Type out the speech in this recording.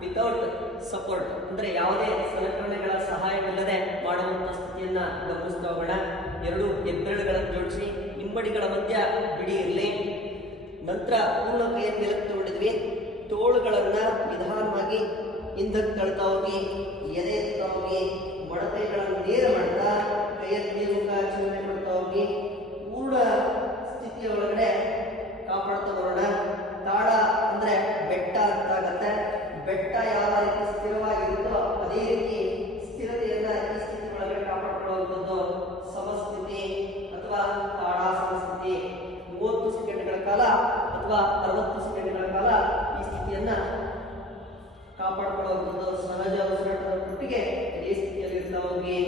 Without support ಅಂದ್ರೆ ಯಾವುದೇ ಸಲಕರಣೆಗಳ ಸಹಾಯವಿಲ್ಲದೆ ಮಾಡುವಂತ ಸ್ಥಿತಿಯನ್ನ ಗಮನಿಸ್ತಾ ಹೋಗೋಣ. ಎರಡು ಹೆಬ್ಬೆರಳುಗಳನ್ನು ಜೋಡಿಸಿ ಹಿಂಬಡಿಗಳ ಮಧ್ಯ ಬಿಡಿ ಇರಲಿ. ನಂತರ ಪೂರ್ಣ ಕೈಯನ್ನು ನೆಲಕ್ಕೆ ತಗೊಂಡಿದ್ವಿ. ತೋಳುಗಳನ್ನ ನಿಧಾನವಾಗಿ ಹಿಂದಕ್ಕೆ ತಳ್ತಾ ಹೋಗಿ, ಎದೆ ಎತ್ತಾ ಹೋಗಿ, ಮೊಡಕೈಗಳನ್ನು ನೇರ ಮಾಡ್ತಾ ಕೈಯಲ್ಲಿ ಮೇಲುಕ ಚಿಲನೆ ಮಾಡ್ತಾ ಹೋಗಿ ಪೂರ್ಣ ಸ್ಥಿತಿಯ ಒಳಗಡೆ ಕಾಪಾಡ್ತಾ ಬರೋಣ. ತಾಳ ಅಂದ್ರೆ ಬೆಟ್ಟ ಅಂತ ಆಗತ್ತೆ. ಬೆಟ್ಟ ಯಾವ ರೀತಿ ಸ್ಥಿರವಾಗಿರುತ್ತೋ ಅದೇ ರೀತಿ ಸ್ಥಿರತೆಯನ್ನ ಈ ಸ್ಥಿತಿ ಒಳಗಡೆ ಕಾಪಾಡಿಕೊಳ್ಳುವಂಥದ್ದು ಸಮಸ್ಥಿತಿ ಅಥವಾ ತಾಡಾಸನ ಸ್ಥಿತಿ. 30 ಸೆಕೆಂಡ್ಗಳ ಕಾಲ ಅಥವಾ 60 ಸೆಕೆಂಡ್ಗಳ ಕಾಲ ಈ ಸ್ಥಿತಿಯನ್ನ ಕಾಪಾಡಿಕೊಳ್ಳುವಂಥದ್ದು. ಸಹಜ ಉಸಿರಾಟದ ಒಟ್ಟಿಗೆ ಈ ಸ್ಥಿತಿಯಲ್ಲಿ ಇರ್ತಾ ಹೋಗಿ